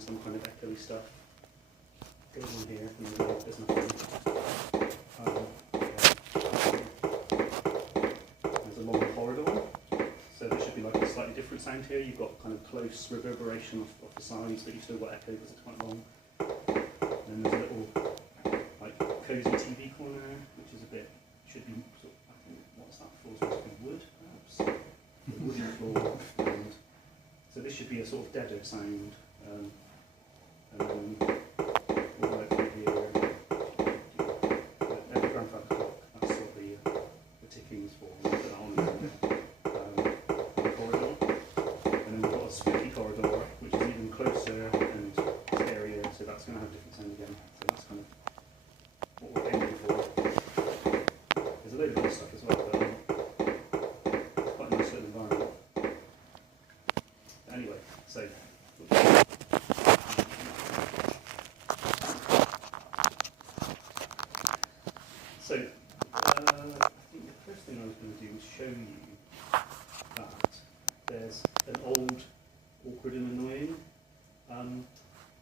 some kind of echoey stuff. Goes on here, and there's nothing. There's a long corridor, so there should be like a slightly different sound here. You've got kind of close reverberation of the sides, but you've still got echo because it's quite long. And then there's a little like cosy TV corner, which is a bit, should be sort of, I think, what's that floor supposed to be, wood perhaps? The wooden floor. And so this should be a sort of deader sound. And then all right through here. There's a grandfather clock, that's what the ticking is for. We'll put that on the corridor. And then we've got a spooky corridor, which is even closer and scarier, so that's going to have a different sound again. So that's kind of what we're aiming for. There's a load of other stuff as well, but it's quite a nice little environment. Anyway, so. So, I think the first thing I was going to do was show you that there's an old, awkward and annoying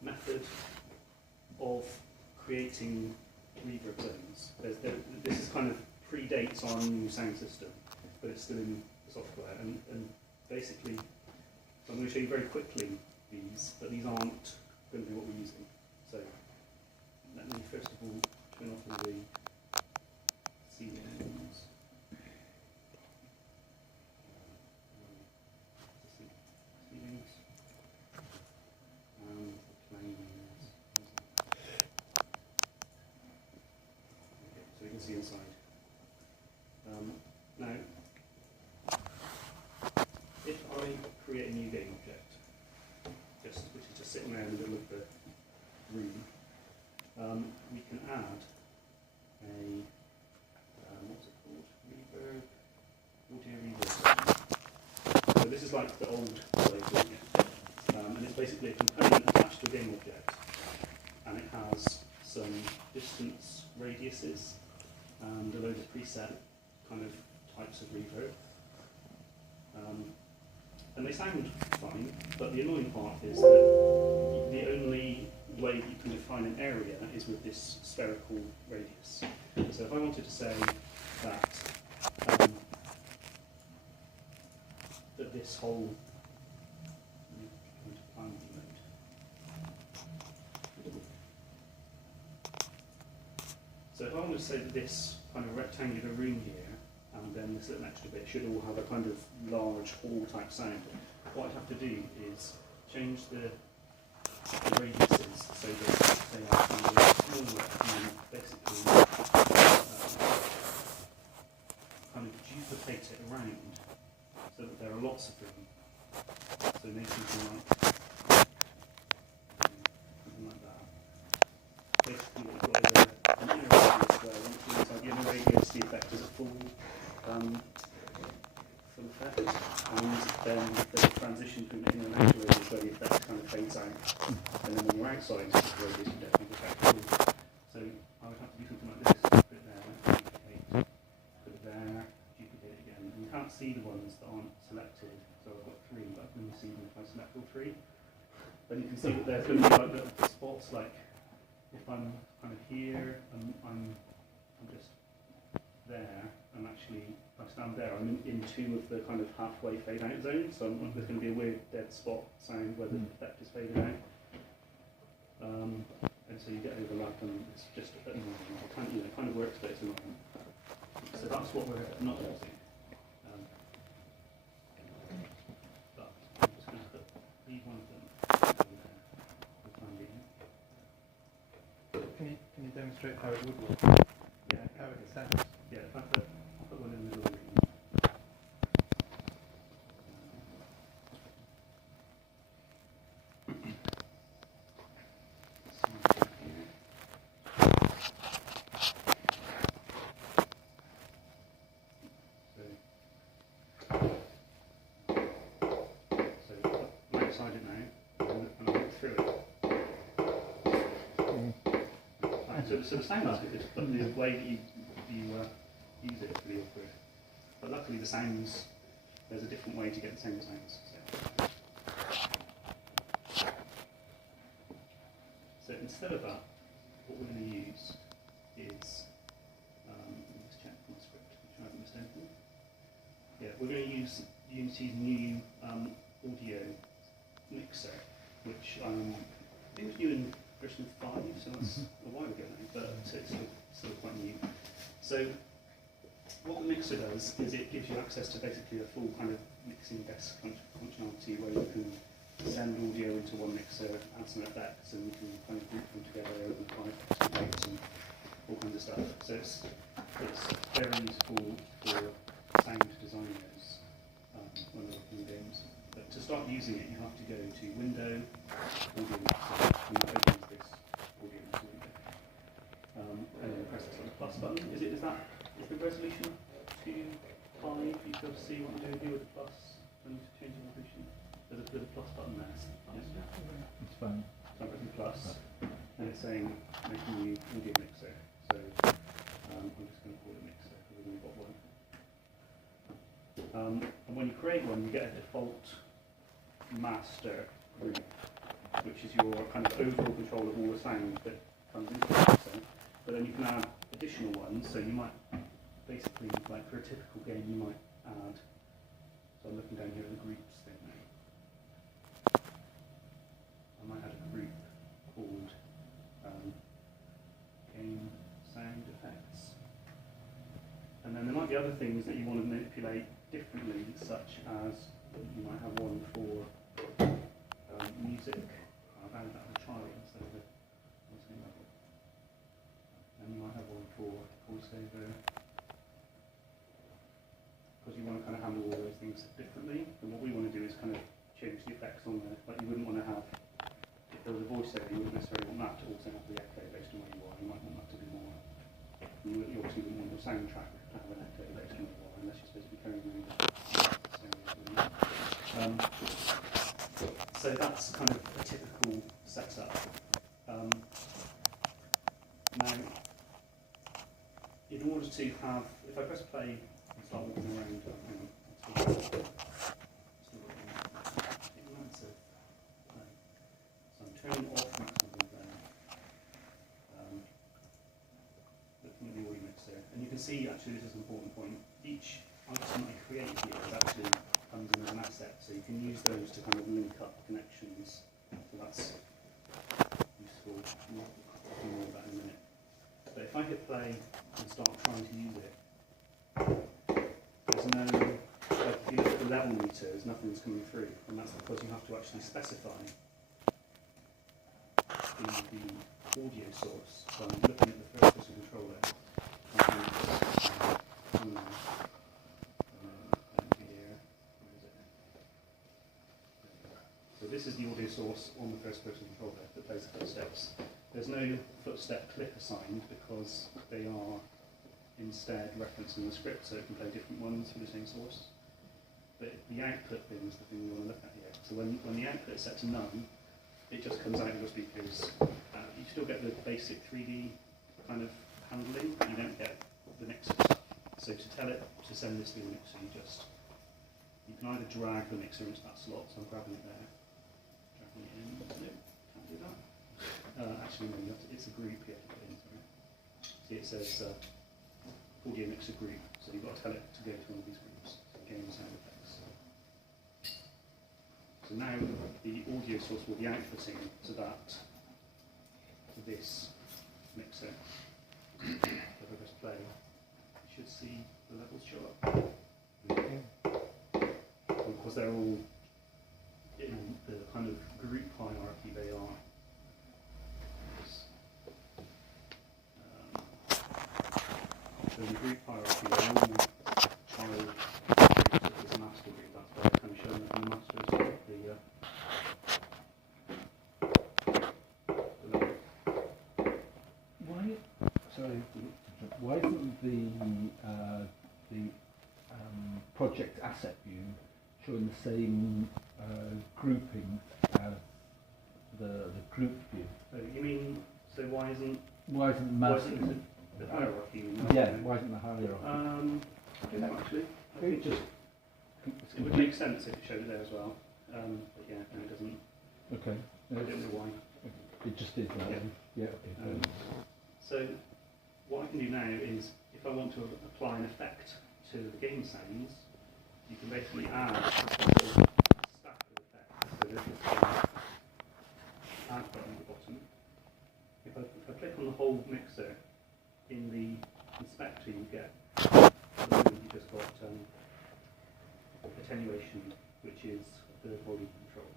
method of creating reverb zones. This is kind of predates our new sound system, but it's still in the software. And basically, so I'm going to show you very quickly these, but these aren't going to be what we're using. So let me first of all turn off all the ceilings. Ceilings. And the planes. Okay, so we can see inside. Now, if I create a new game object, which is just sitting there in the middle of the room, we can add a what's it called? Reverb, audio reverb. So this is like the old way of doing it, and it's basically a component attached to a game object, and it has some distance radiuses and a load of preset kind of types of reverb. And they sound fine, but the annoying part is that the only way that you can define an area is with this spherical radius. So if I wanted to say that that this whole so if I wanted to say that this kind of rectangular room here and then this little extra bit should all have a kind of large hall type sound, what I'd have to do is change the radiuses so that they are kind of smaller and basically kind of duplicate it around so that there are lots of them. So maybe something like that. Basically what we've got is an inner radius where once you inside the inner radius the effect is a full effect, and then there's a transition between the inner and outer radius where the effect kind of fades out, and then when you're outside the radius you definitely get back to. So I would have to do something like this, put it there, duplicate, put it there, duplicate it again. And you can't see the ones that aren't selected, so I've got 3, but I can only see them if I select all 3. Then you can see that there's going to be like little spots, like if I'm kind of here and I'm just there, I'm actually, if I stand there, I'm in 2 of the kind of halfway fade out zones, so there's going to be a weird dead spot sound where the effect is fading out. And so you get overlap and it's just annoying. It kind of works, but it's annoying. So that's what we're not using. But I'm just going to leave one of them there for the time being. Can you demonstrate how it would work? Yeah. How it sounds? Yeah, if I put one in the middle of the room. So I'm outside it now, and I walk through it. So the sound is good, but the way that you use it is really awkward. But luckily the sounds, there's a different way to get the same sounds. So. So instead of that, what we're going to use is, let me just check my script, make sure I haven't missed anything. Yeah, we're going to use Unity's new audio mixer, which I think was new in version 5, so that's a while ago now, but it's still quite new. So what the mixer does is it gives you access to basically a full kind of mixing desk functionality where you can send audio into one mixer, add some effects, and you can kind of group them together and apply effects and all kinds of stuff. So it's very useful for sound designers when they're working on games. But to start using it, you have to go to Window, Audio Mixer, and that opens this audio mixer window. And then press this little plus button. Is the resolution too high for you to be able to see what I'm doing here with the plus? Do I need to change the resolution? There's a plus button there. Yes? It's fine. So I'm pressing plus, and it's saying making new audio mixer. So I'm just going to call it mixer because we've only got one. And when you create one, you get a default master group, which is your kind of overall control of all the sound that comes into the mixer. But then you can add additional ones. So you might basically, like for a typical game, you might add. So I'm looking down here at the groups thing now. I might add a group called game sound effects. And then there might be other things that you want to manipulate differently, such as you might have one for music. I've added that as a child instead of on the same level. And you might have one for voiceover. Because you want to kind of handle all those things differently. And what we want to do is kind of change the effects on there. Like you wouldn't want to have, if there was a voiceover, you wouldn't necessarily want that to also have the echo based on where you are. You might want that to be more. You obviously wouldn't want your soundtrack to have an echo based on where you are, unless you're supposed to be carrying around so that's kind of a typical setup. Now, in order to have, if I press play and start walking around, so I'm turning off maximum blend, looking at the audio mixer, and you can see actually this is an important point. Each item I create here is actually comes in as an asset, so you can use those to kind of link up connections. So that's useful. We'll do more of that in a minute. But if I hit play and start trying to use it, there's no, like if you look at the level meters, nothing's coming through, and that's because you have to actually specify the audio source. So I'm looking at the first person controller. So this is the audio source on the first person controller that plays the footsteps. There's no footstep clip assigned because they are instead referenced in the script, so it can play different ones for the same source. But the output bin is the thing we want to look at here. So when the output is set to none, it just comes out of your speakers. You still get the basic 3D kind of handling, but you don't get the mixer stuff. So to tell it to send this to the mixer, you can either drag the mixer into that slot, so I'm grabbing it there, dragging it in. No, can't do that. Actually, no, it's a group you have to put in. Sorry. See, it says audio mixer group, so you've got to tell it to go to one of these groups. So game sound effects. So now the audio source will be outputting to this mixer. So if I press play, you should see the levels show up. Because they're all in the kind of group hierarchy they are. So in the group hierarchy, they're all child groups of this master group. That's why they're kind of showing up in the master as well. Why isn't the project asset view showing the same grouping as the group view? You mean, so why isn't the master? The hierarchy? Yeah, why isn't the hierarchy? I don't know actually. It would make sense if it showed it there as well. But yeah, no, it doesn't. Okay. I don't know why. It just is that. Yeah. Okay. So what I can do now is, if I want to apply an effect to the game sounds, you can basically add a little stack of effects. So this is the add button at the bottom. If I click on the whole mixer, in the inspector you get, at the moment you just got attenuation, which is the volume control.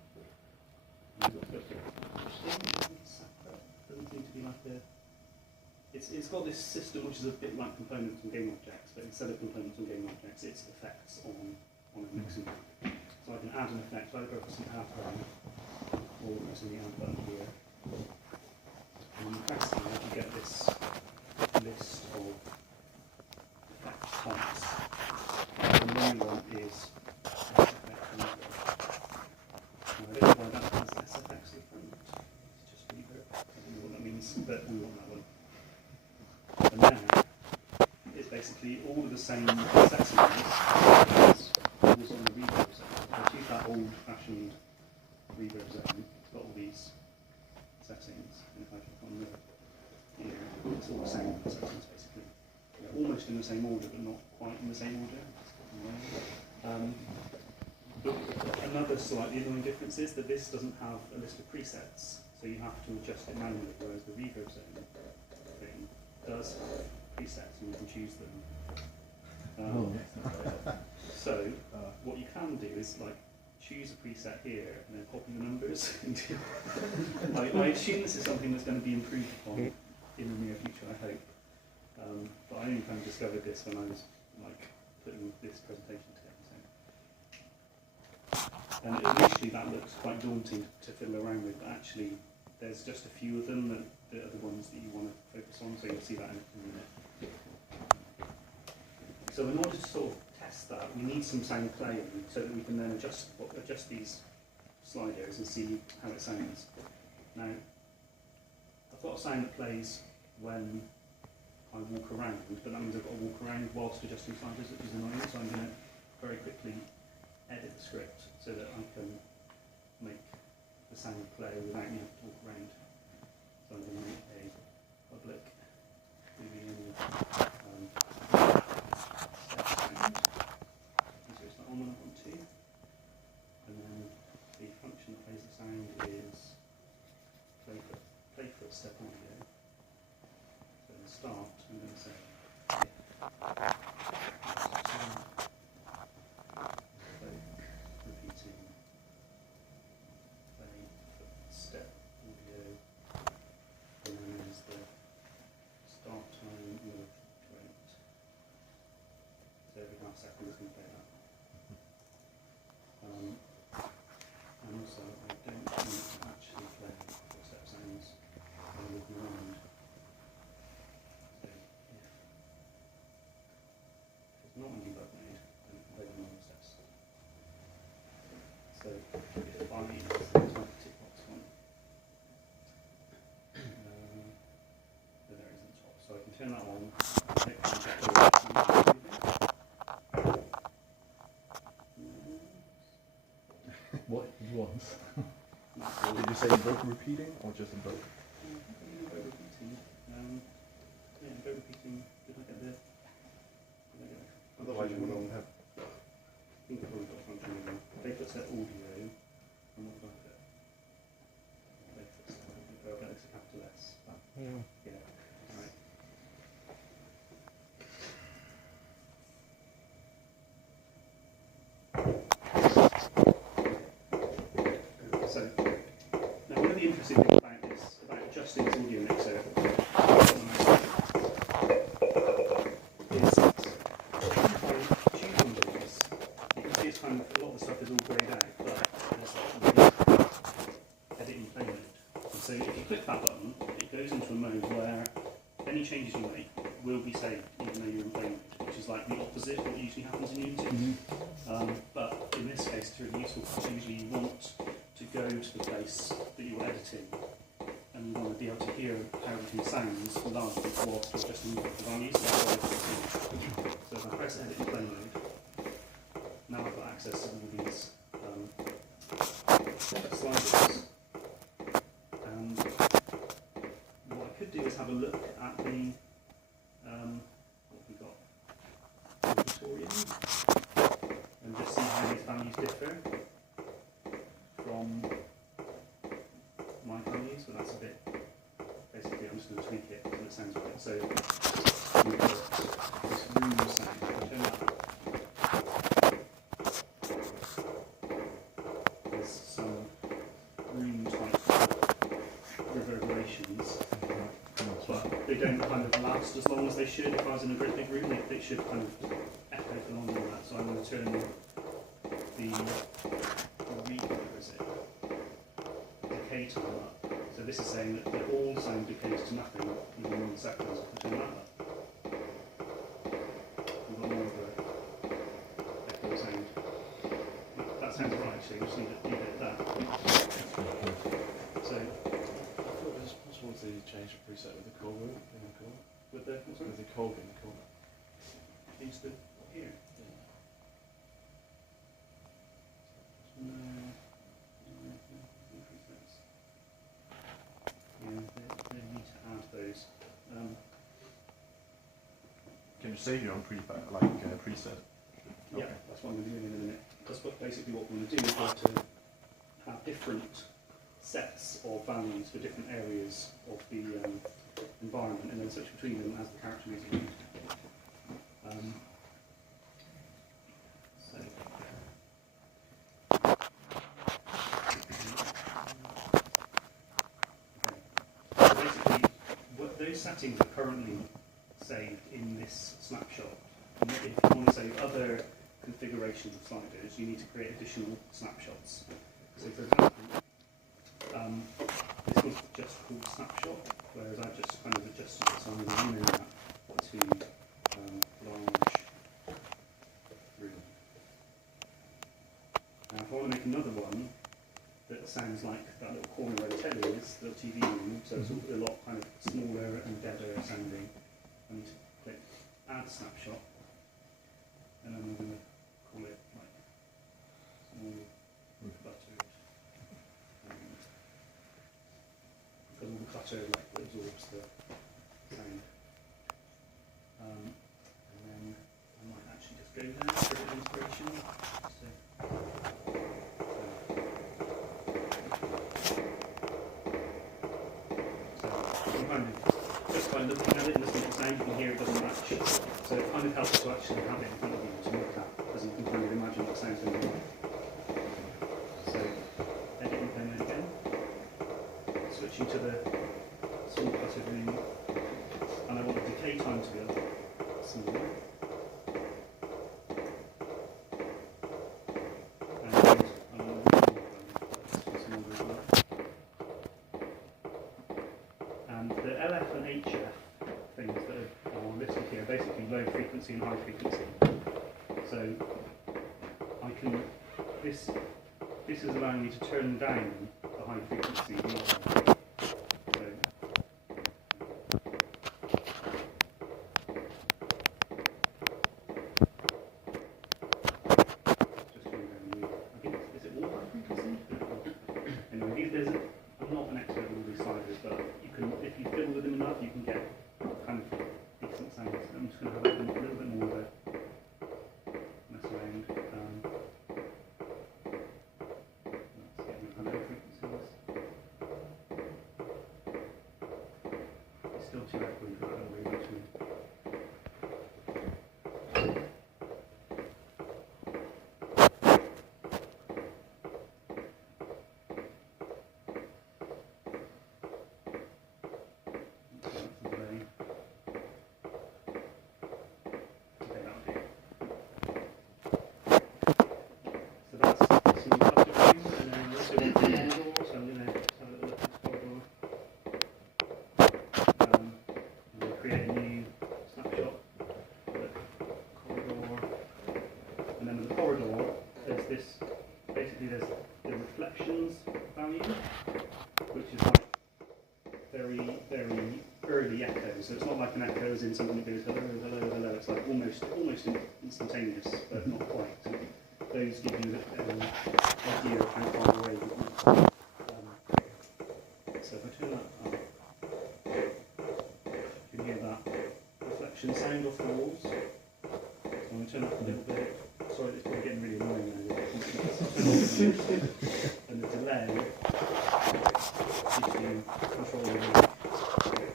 You've got filter, which doesn't seem to be like a... It's got this system which is a bit like components and game objects, but instead of components and game objects, it's effects on a mixing board. So I can add an effect, so I go press the add button, or pressing the add button here. And when you press that, you get this list of effect types. The main one is SFX reverb. Now, I don't know why that has SFX at the front. It's just reverb. I don't know what that means, but we want that one. And now it's basically all of the same settings as was on the reverb zone. So I choose that old-fashioned reverb zone. It's got all these settings, and if I click on the here, it's all the same settings basically. They're almost in the same order, but not quite in the same order. But another slightly annoying difference is that this doesn't have a list of presets, so you have to adjust it manually, whereas the reverb zone thing does have presets and you can choose them. So what you can do is like choose a preset here and then copy the numbers. I assume this is something that's going to be improved upon in the near future, I hope. But I only kind of discovered this when I was like putting this presentation together. And initially that looks quite daunting to fiddle around with, but actually there's just a few of them that are the ones that you want to focus on, so you'll see that in a minute. So in order to sort of test that, we need some sound playing so that we can then adjust these sliders and see how it sounds. Now, I've got a sound that plays when I walk around, but that means I've got to walk around whilst adjusting sliders, which is annoying, so I'm going to very quickly edit the script so that I can make the sound play without me having to walk around. So I'm going to make a public moving step sound. So it's not on when I want to. And then the function that plays the sound is play for step audio. So at the start, I'm going to say repeating play for step audio, and then there's the start time and the rate. So every half second is going to play that. And also I don't want to actually play four-step sounds when walking around. So if it's not a debug mode, then I can play the normal steps. So if I use the tick box one, there is at the top. So I can turn that on, click on the What he wants. Did you say in both repeating or just in both? Go repeating. Yeah, go repeating. Did I get the? Otherwise you would only have. I think I've already got a function in there. They put set audio. And what do I put? They put set audio. I'll get this a capital S. Yeah. Alright. So, now one of the interesting things about this, about adjusting this audio mixer, is if I choose one of these, you can see it's kind of, a lot of the stuff is all greyed out, but there's edit in play mode. And so if you click that button, it goes into a mode where any changes you make will be saved, even though you're in play mode, which is like the opposite of what usually happens in Unity. But in this case, it's really useful because usually you want to go to the place that you're editing and you want to be able to hear how everything sounds live whilst you're adjusting the values. So if I press edit in play mode, now I've got access to all these sliders, and do is have a look at the what we got Victorian and just see how these values differ from my values, but that's a bit, basically I'm just going to tweak it until it sounds right. So we've got this room sound, I'll turn that up. There's some room type reverberations, but they don't kind of last as long as they should. If I was in a great big room, they should kind of echo for longer than that. So I'm going to turn the decay time up. So this is saying that all sound decays to nothing even 1 second. I turn that up. We've got more of a echo sound. That sounds right actually, we just need to leave it at that. So I thought it was possible to change the preset with the Colgan in the corner. with the, what's that? With the Colgan in the corner. Change the here. No. Yeah, they need to add those. Can you save your own preset? Yeah, that's what I'm going to be doing in a minute. That's what basically what we're going to do is we're to have different sets of values for different areas of the environment and then switch between them as the character is used. So basically, those settings are currently saved in this snapshot. And if you want to save other configurations of sliders, you need to create additional snapshots. So for example, this was just called snapshot, whereas I've just kind of adjusted it, so I'm going to rename that to large room. Now if I want to make another one that sounds like that little corner where the telly is, the TV room, so it's a lot kind of smaller and deader sounding, I need to click add snapshot, and then I'm going to call it like small cluttered, because all the clutter like absorbs the sound. And then I might actually just go there for a bit of inspiration. Just by looking at it and listening to the sound, you can hear it doesn't match. So it kind of helps to actually have it in front of you to look at, because you can kind of imagine what sound's going to be like. So, edit and pen again. Switching to the small cluttered room, and I want the decay time to be a lot smaller. And I want the room to be smaller as well. And the LF and HF things that are listed here are basically low frequency and high frequency. So I can, this is allowing me to turn down the high frequency. I'm not an expert with all these sliders, but you can, if you fiddle with them enough, you can get kind of decent sounds. I'm just going to have a little bit more of a mess around. Let's get the low frequencies. It's still too echoey for that little wave actually. There's the reflections value, which is like very, very early echo. So it's not like an echo as in something that goes hello, hello, hello. It's like almost instantaneous, but not quite. So those give you an idea of how far away you are. So if I turn that up, reception sound off the walls. So I'm going to turn up a little bit. Sorry, it's probably getting really annoying now. And the delay gives you control of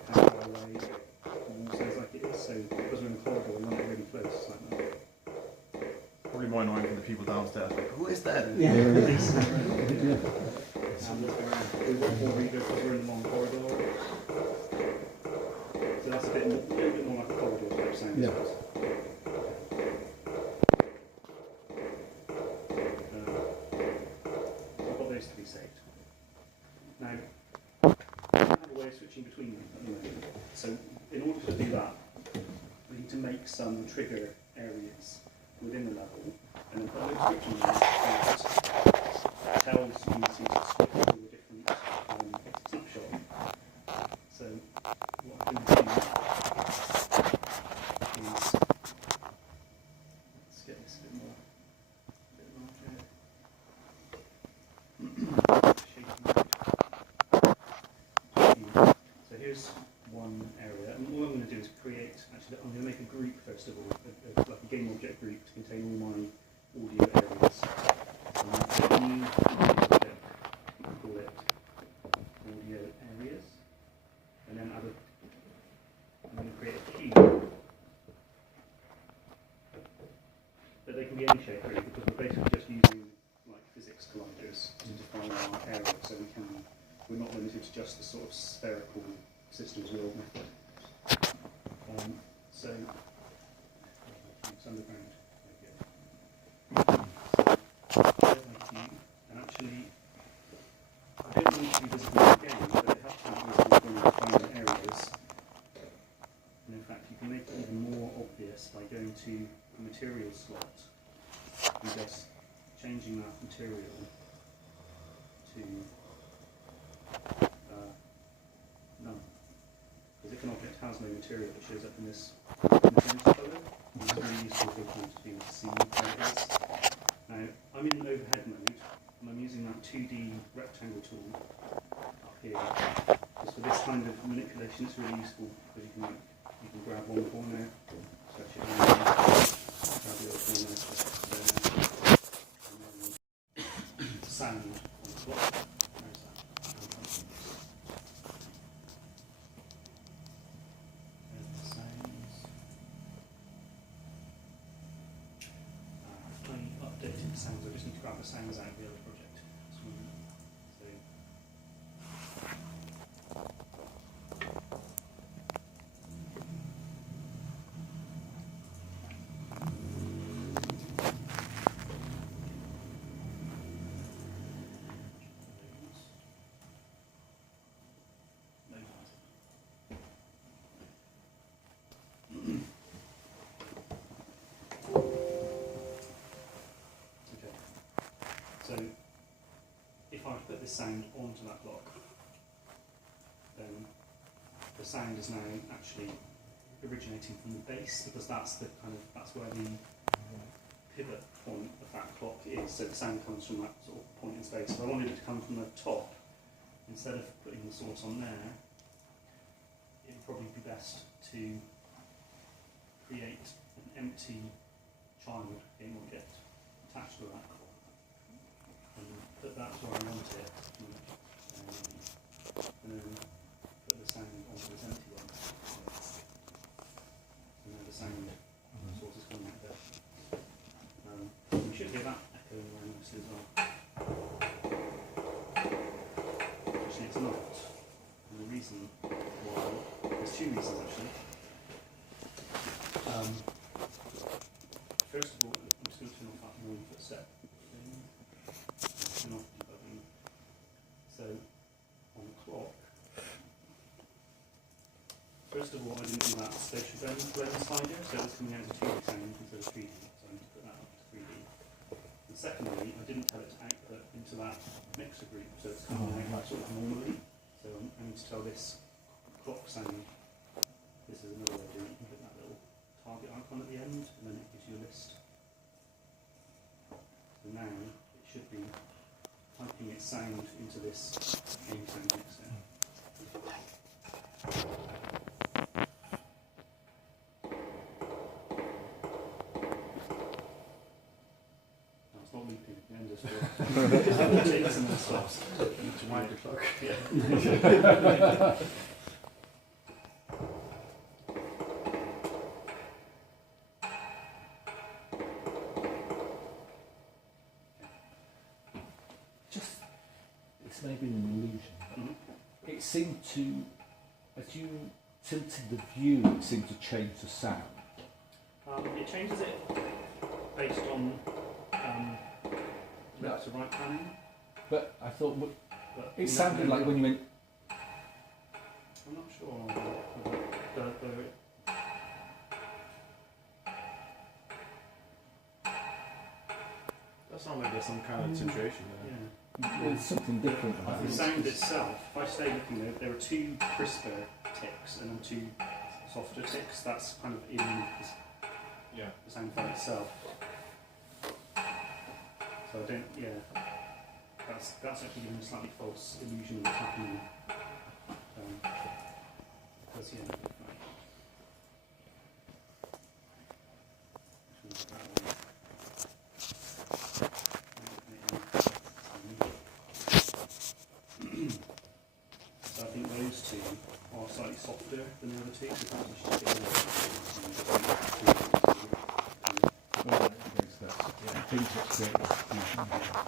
how far away the wall sounds like it is. So because we're in the corridor, we're not really close. It's like that. Probably more annoying for the people downstairs. Like, who is that? Yeah. And look around. We've got more readers because we're in a long corridor. So that's a little bit more like a corridor type sound. Yeah. I've got those to be saved. Now, I have a way of switching between them at the moment. So in order to do that, we need to make some trigger areas within the level, and then put a little switch on there that tells you to switch to a different exit snapshot. So what I'm going to do is, let's get this a bit larger. So here's one area, and all I'm going to do is create, actually I'm going to make a group first of all, like a game object group to contain all my audio areas. So I'm going to create a new object, call it audio areas, and then I'm going to create a key. But they can be any shape really, because we're basically just using like physics colliders to define our area, so we're not limited to just the sort of spherical systems world method. So it's underground. And actually, I don't want it to be visible in the game, but it has to be visible when you define areas. And in fact, you can make it even more obvious by going to the material slot and just changing that material to none. Because if an object has no material, it shows up in this magenta colour. It's really useful for people to be able to see what it is. Now, I'm in overhead mode, and I'm using that 2D rectangle tool up here. Because for this kind of manipulation, it's really useful because you can grab one corner, stretch it around, grab the other corner, stretch it there, and then sound on the clock. There's that. Updated sounds. I just need to grab the sounds out of the other project. So if I put this sound onto that block, then the sound is now actually originating from the base, because that's where the pivot point of that clock is. So the sound comes from that sort of point in space. So I wanted it to come from the top. Instead of putting the source on there, it would probably be best to create an empty child game object attached to that clock. But that's where I want it, and then put the sound onto this empty one, and then the sound source is coming out there. We should hear that echoing around this as well. Actually, it's not. And the reason why, there's two reasons actually. First of all, I'm just going to turn off that 1 footstep thing. Turn off debugging. So on the clock, first of all, I didn't do that spatial blend slider, so it's coming out as a 2D sound instead of 3D, so I need to put that up to 3D. And secondly, I didn't tell it to output into that mixer group, so it's coming out sort of normally. So I need to tell this clock sound, this is another way of doing it. You can put that little target icon at the end, and then it gives you a list. So now it should be typing its sound into this game sound mixer. Takes and then stops. Need to wind your clock. Yeah. Just, it's maybe an illusion, but Mhm. it seemed to, as you tilted the view, it seemed to change the sound. It changes it based on left to right panning. But I thought, But it sounded like when you went, I'm not sure. That sounds like there's some kind of situation there. Yeah. there's something different But about the it. sound itself, if I stay looking, there are two crisper ticks and then two softer ticks. That's kind of in Yeah. the sound file itself. So I don't, yeah. That's actually giving a slightly false illusion of what's happening. Because, yeah. So I think those two are slightly softer than the other two. So perhaps you should get Well, I guess that's, I think it's great.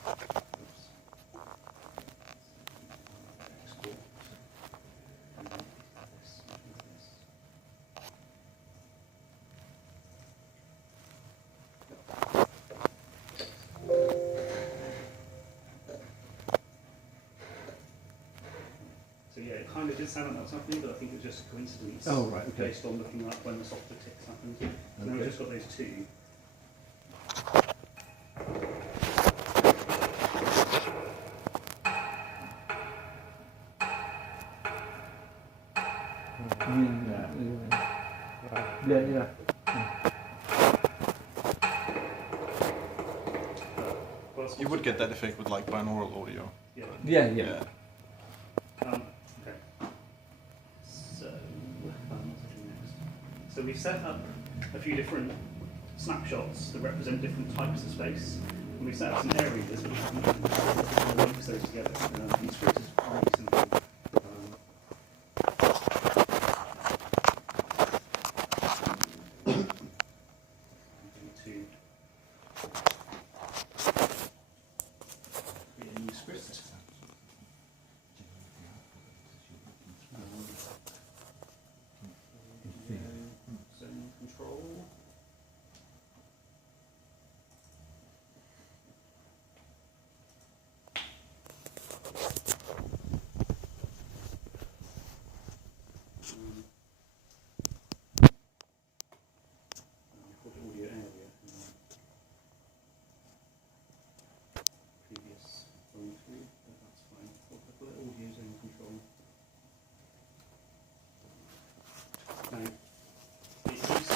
So yeah, it kind of did sound like that was happening, but I think it was just a coincidence. Oh, right, okay. Based on looking up when the softer ticks happened. So now we've Okay. just got those two. Yeah. But You would get that effect with like binaural audio. Yeah. Yeah. Okay. So, what's I doing next? So we set up a few different snapshots that represent different types of space, and we set up some areas which links those together. These scripts is really simple. To create a new script. Zone control. Called it audio area in the previous run through, but that's fine. We'll call it audio zone control. Now, it uses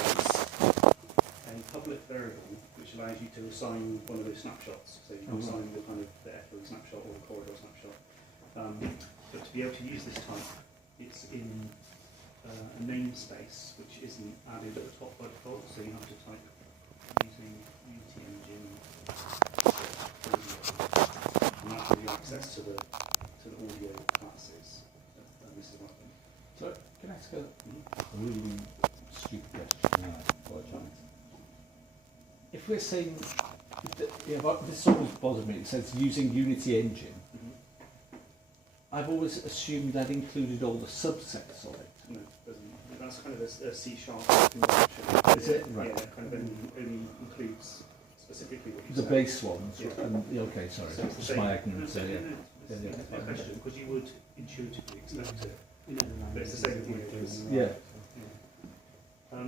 a public variable which allows you to assign one of those snapshots. So you can assign the kind of the echoing snapshot or the corridor snapshot. But to be able to use this type, it's in a namespace which isn't added at the top by default. So you have to type using Unity Engine, and that gives you access to the audio classes. And this is one of them. So, can I ask a really stupid question? No, I apologise. If we're saying, this always bothers me, it says using Unity Engine. I've always assumed that included all the subsets of it. No, it doesn't. That's kind of a C# convention. Is it? Right. Yeah, kind of only includes specifically what you The said. base ones. Yeah. Okay, sorry, So that's it's just my ignorance there, yeah. There's no question, because you would intuitively expect it. But it's the same thing. Yeah.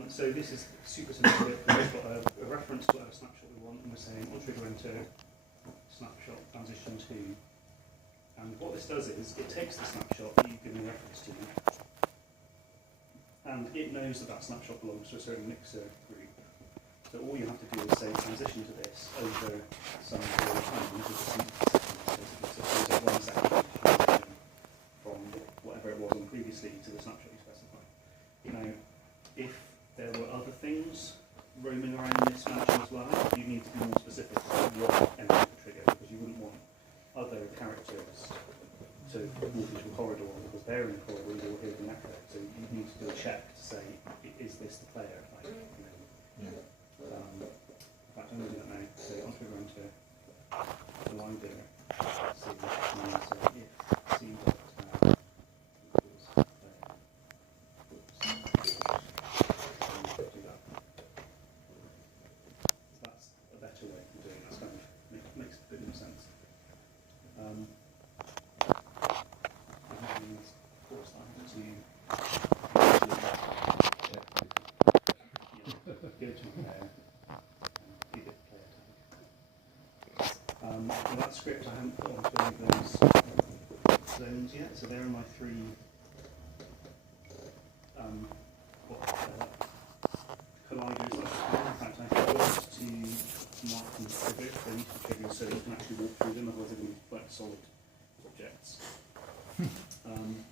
So this is super simple. We've got a reference to whatever snapshot we want, and we're saying on trigger enter snapshot transition to. And what this does is it takes the snapshot that you've given a reference to, and it knows that that snapshot belongs to a certain mixer group. So all you have to do is say transition to this over some period of time, which is basically so 1 second from whatever it was on previously to the snapshot you specify. You know, if there were other things roaming around this snapshot as well, you need to be more specific about what enters the trigger, because you you wouldn't want other characters to walk into a corridor because they're in the corridor, you'll hear the echo. So you need to do a check to say, is this the player? Like, you know, in fact, I'm going to do that now. So once we go into the line there, see what it means. So if C dot equals player, oops, do that. That's a better way of doing it. That's kind of makes a bit more sense. That means, of course, I have to go to my player and give it player tag. For that script, I haven't put onto any of those zones yet, so there are my three colliders. In fact, I forgot to mark them triggered. They need to be triggered so you can actually walk through them, otherwise they're going to be quite solid objects. And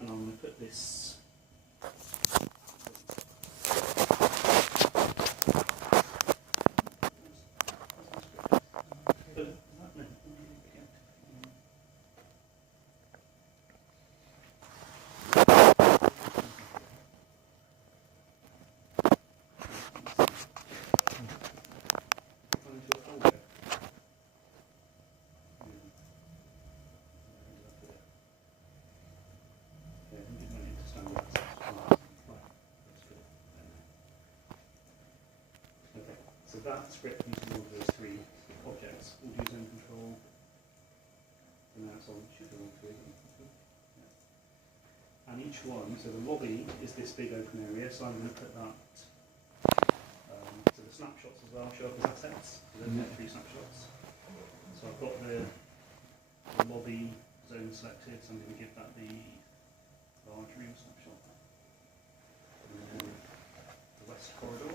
I'm going to put this. So that script uses all of those three objects. We'll do zone control, and now it's on, should be all three of them. Yeah. And each one, so the lobby is this big open area, so I'm going to put that, so the snapshots as well show up as assets, so there's three snapshots. So I've got the lobby zone selected, so I'm going to give that the large room snapshot. And then the west corridor.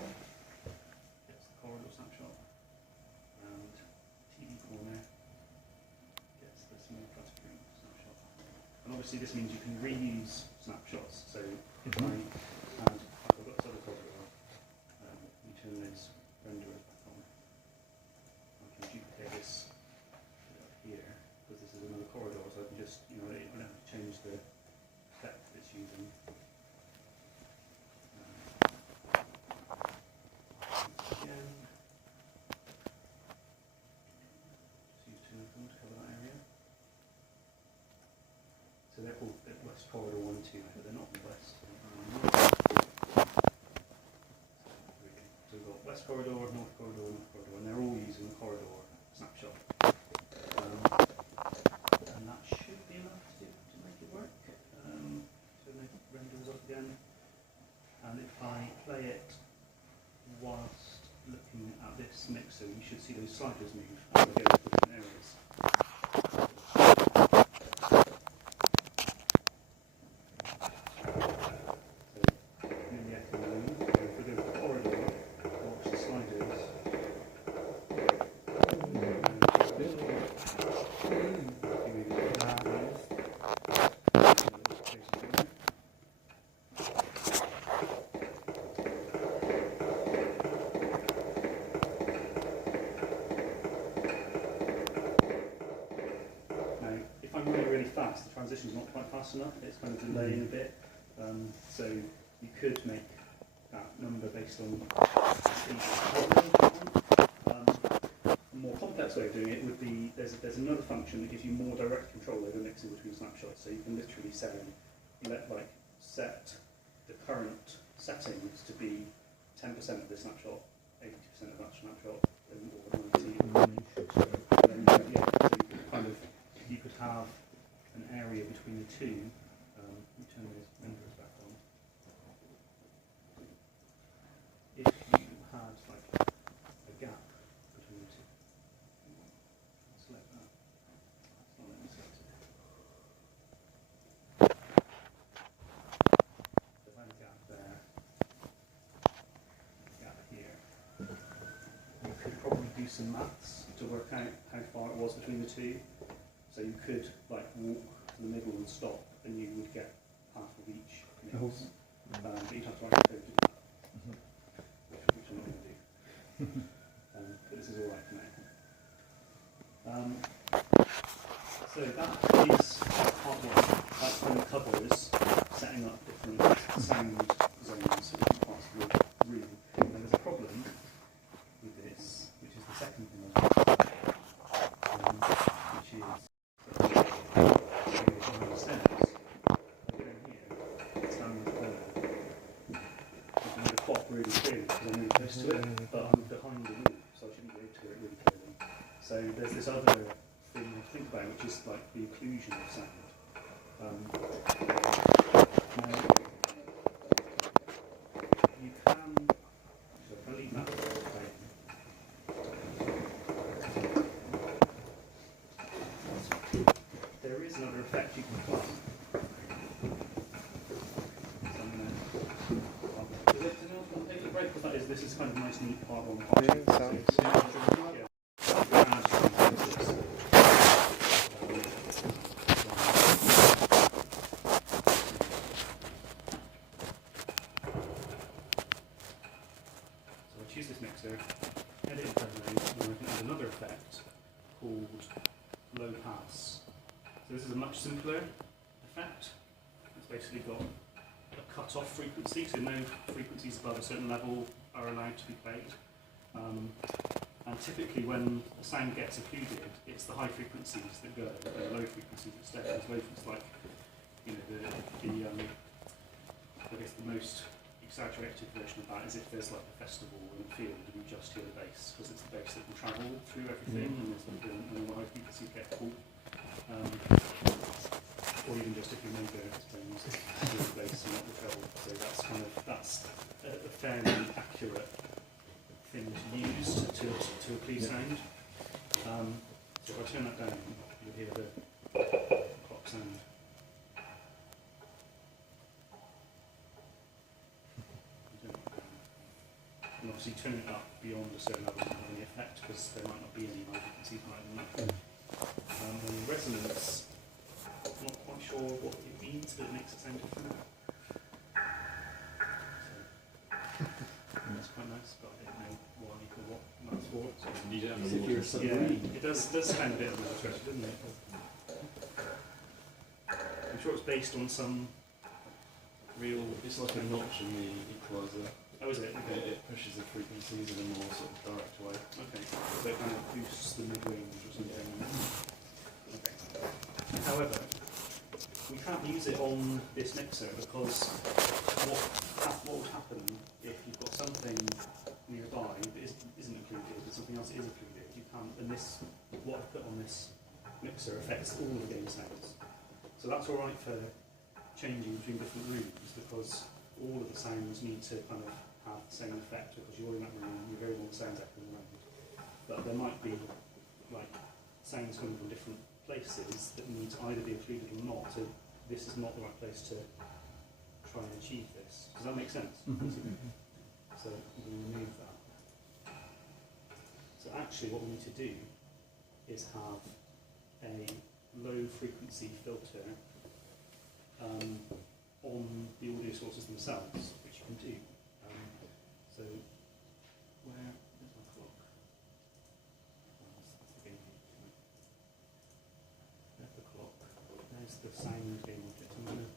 Corridor snapshot, and TV corner gets the small plastic room snapshot. And obviously this means you can reuse snapshots, so if I had, I've got this other corridor, we turn those renderers back on, I can duplicate this up here, because this is another corridor, so I can just, I don't have to change the depth it's using. Again, just use two of them to cover that area. So they're called West Corridor 1 and 2, but they're not the West. So we've got West Corridor, North Corridor, North Corridor, and they're all using the corridor snapshot. And that should be enough to make it work. So make it renders up again. And if I play it whilst looking at this mixer, you should see those sliders move and go to different areas. So, in the echo room, if we go to the corridor, watch the sliders. Really fast, the transition's not quite fast enough, it's kind of delaying a bit, so you could make that number based on speed. A more complex way of doing it would be, there's another function that gives you more direct control over mixing between snapshots, so you can literally say, set the current settings to be 10% of this snapshot, 80% of that snapshot, or 90%. Then, so you could kind of, you could have an area between the two. Let me turn those renders back on. If you had like a gap between the two, I'll select that. It's not letting me select it. So if I had a gap there, a gap here, you could probably do some maths to work out how far it was between the two. So you could like walk to the middle and stop, and you would get half of each mix. But you'd have to write code to do that, which I'm not going to do. But this is all right for now. So that is part one. That kind of covers setting up different sound zones for different parts of the room. And there's a problem with this, which is the second thing I want to which is on the stairs. Down here, it's down the corner. I can hear the clock really clearly because I'm really close to it, but I'm behind the wall, so I shouldn't be able to hear it really clearly. So there's this other thing to think about, which is like the occlusion of sound. Now, you can, so if I leave that playing, there is another effect you can apply. So I'm gonna, does anyone want to take a break? Because that is, this is kind of a nice neat part one. Part two. Yeah, sounds. So, I choose this mixer, edit and overlay, and then I can add another effect called low pass. So this is a much simpler effect. It's basically got a cut-off frequency, so no frequencies above a certain level are allowed to be played. And typically when the sound gets occluded, it's the high frequencies that go, and the low frequencies that stay. There's low frequencies like, you know, I guess the most exaggerated version of that is if there's like a festival in the field and you just hear the bass, because it's the bass that can travel through everything, and the high frequencies get full. Or even just if your neighbour is playing music, hear the bass and not the treble. So that's a fairly accurate thing to use to occlude sound. So if I turn that down, you'll hear the clock sound. And obviously turn it up beyond a certain level doesn't have any effect because there might not be any high frequencies higher than that. And resonance, I'm not quite sure what it means, but it makes it sound different. So, that's quite nice, but I don't know why or what that's for. So You don't have As a if you're a water- submarine. it does sound a bit of a stretch, doesn't it? I'm sure it's based on some real. It's like a notch in the equalizer. Oh, is it? Okay. It pushes the frequencies in a more sort of direct way. Okay. So it kind of boosts the mid-range or something. Okay. However, we can't use it on this mixer because what would happen if you've got something nearby that isn't included, but something else is included? You can't, and this, what I put on this mixer affects all the game sounds. So that's all right for changing between different rooms because all of the sounds need to kind of have the same effect because you're in that room and you're hearing all the sounds echoing around. But there might be like sounds coming from different places that need to either be included or not. So this is not the right place to try and achieve this. Does that make sense? So we can remove that. So actually what we need to do is have a low frequency filter on the audio sources themselves, which you can do. So where is my clock? That's the game. There's the clock. There's the sound game object. I'm going to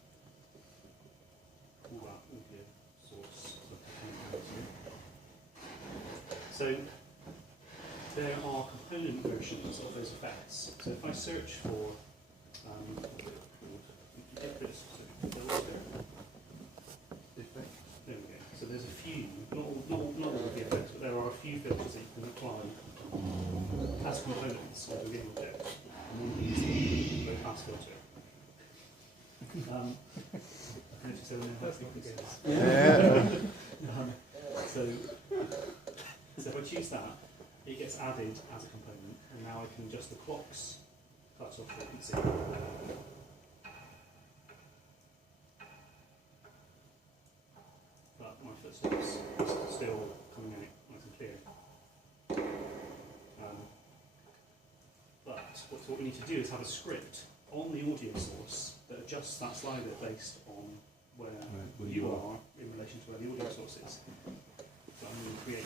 pull that audio source so I can count it. So there are component versions of those effects. So if I search for there we go. So there's a few, not all of the effects, but there are a few filters that you can apply as components of the game object. And one is the low pass filter. I noticed there were no high frequencies. So if I choose that, it gets added as a component, and now I can adjust the clock's cut-off frequency. But my footsteps are still coming out nice and clear. But what we need to do is have a script on the audio source that adjusts that slider based on where you are in relation to where the audio source is. So I'm going to create a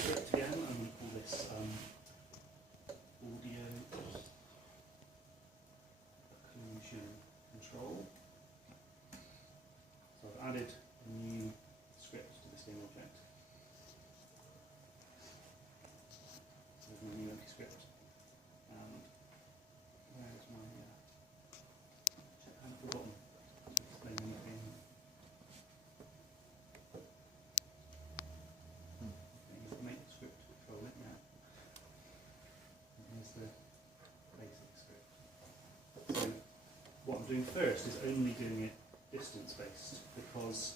script again. I'm going to call this audio added a new script to this game object. There's my new empty script. And where's my check? I've forgotten to explain anything. Make the script control it now. And here's the basic script. So what I'm doing first is only doing it distance based, because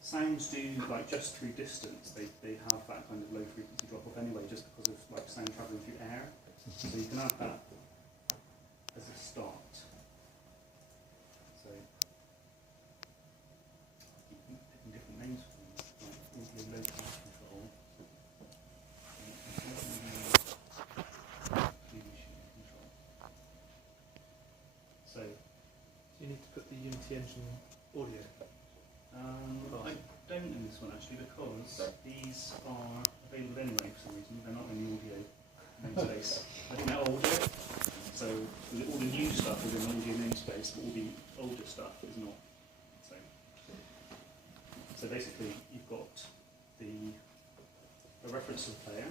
sounds do, like, just through distance, they have that kind of low frequency drop off anyway, just because of like sound travelling through air. So you can add that as a start. So keep picking different names for them, like audio low pass control. Control. So You need to put the Unity Engine audio. I don't in this one actually, because these are available anyway for some reason. They're not in the audio namespace. I think they're older, so all the new stuff is in the audio namespace, but all the older stuff is not. So basically, you've got a reference to the player,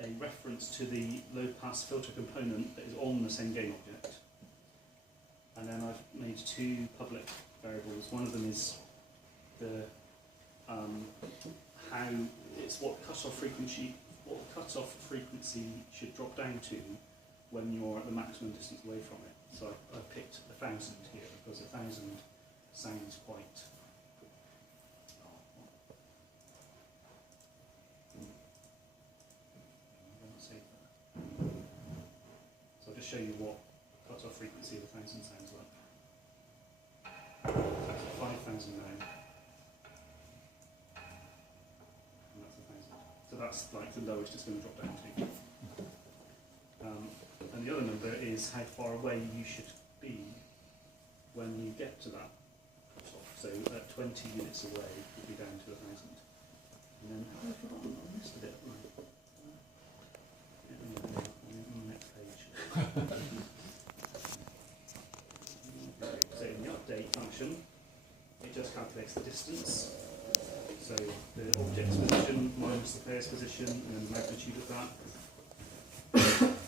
a reference to the low pass filter component that is on the same game object. And then I've made two public variables. One of them is the how it's what cutoff frequency should drop down to when you're at the maximum distance away from it. So I picked 1,000 here because 1,000 sounds quite. So I'll just show you what cutoff frequency of 1,000 sounds like. So that's 5,000 now. And that's 1,000. So that's like the lowest it's going to drop down to. And the other number is how far away you should be when you get to that cutoff. So at 20 units away, you'll be down to 1,000. And then, have I forgotten? I missed a bit. On the next page. So in the update function, it just calculates the distance. So the object's position minus the player's position, and then the magnitude of that.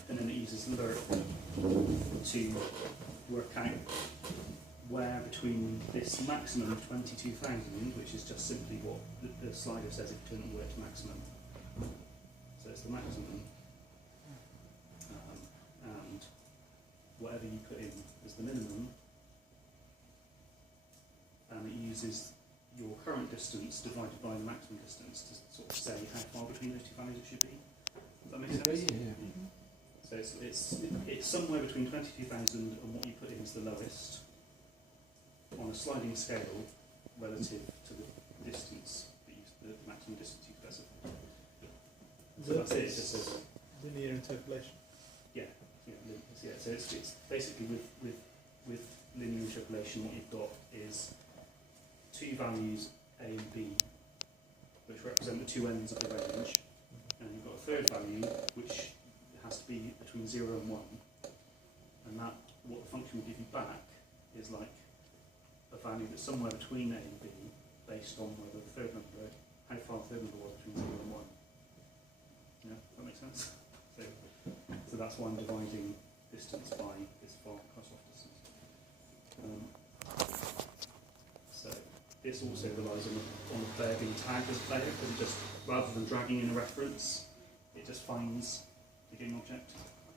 And then it uses lerp to work out where between this maximum of 22,000, which is just simply what the slider says if you turn the word to maximum. So it's the maximum. And whatever you put in is the minimum. And it uses your current distance divided by the maximum distance to sort of say how far between those two values it should be. Does that make sense? Yeah. So it's somewhere between 22,000 and what you put in is the lowest on a sliding scale relative to the distance, the maximum distance you specify. So that's it. It just says Linear interpolation. yeah. So it's basically with linear interpolation, what you've got is two values A and B, which represent the two ends of the range, and you've got a third value which has to be between 0 and 1, and that what the function will give you back is like a value that's somewhere between A and B, based on whether the third number, how far the third number was between 0 and 1. Yeah, that makes sense. So that's why I'm dividing distance by this far cutoff distance. So this also relies on the player being tagged as a player, because it just, rather than dragging in a reference, it just finds the game object,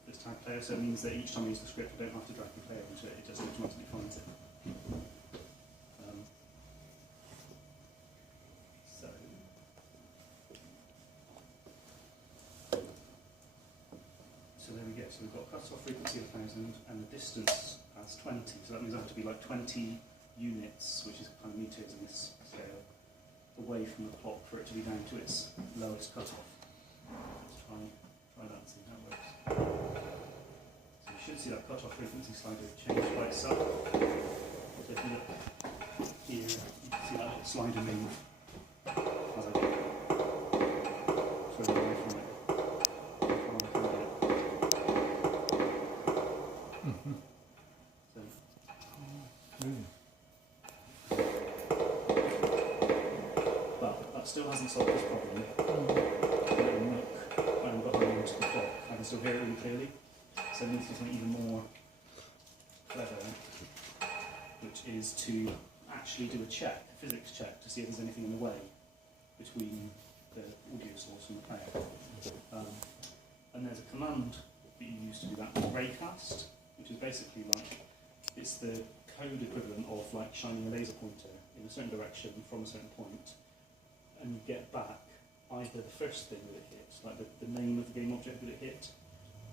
this tag player, so it means that each time I use the script I don't have to drag the player into it, it just automatically finds it. So there we go, so we've got cutoff frequency of 1,000 and the distance as 20, so that means I have to be like 20 units, which is kind of meters in this scale, away from the clock for it to be down to its lowest cutoff. Let's try that and see how it works. So you should see that cutoff frequency slider change by itself. So if you look here, you can see that little slider move as I go further away from it. So But that still hasn't solved this problem. Little nook down behind the clock, I can still hear it really clearly. So I need to do something even more clever, which is to actually do a check, a physics check, to see if there's anything in the way between the audio source and the player. And there's a command that you use to do that called raycast, which is basically like, it's the code equivalent of like shining a laser pointer in a certain direction from a certain point, and you get back either the first thing that it hits, like the name of the game object that it hit,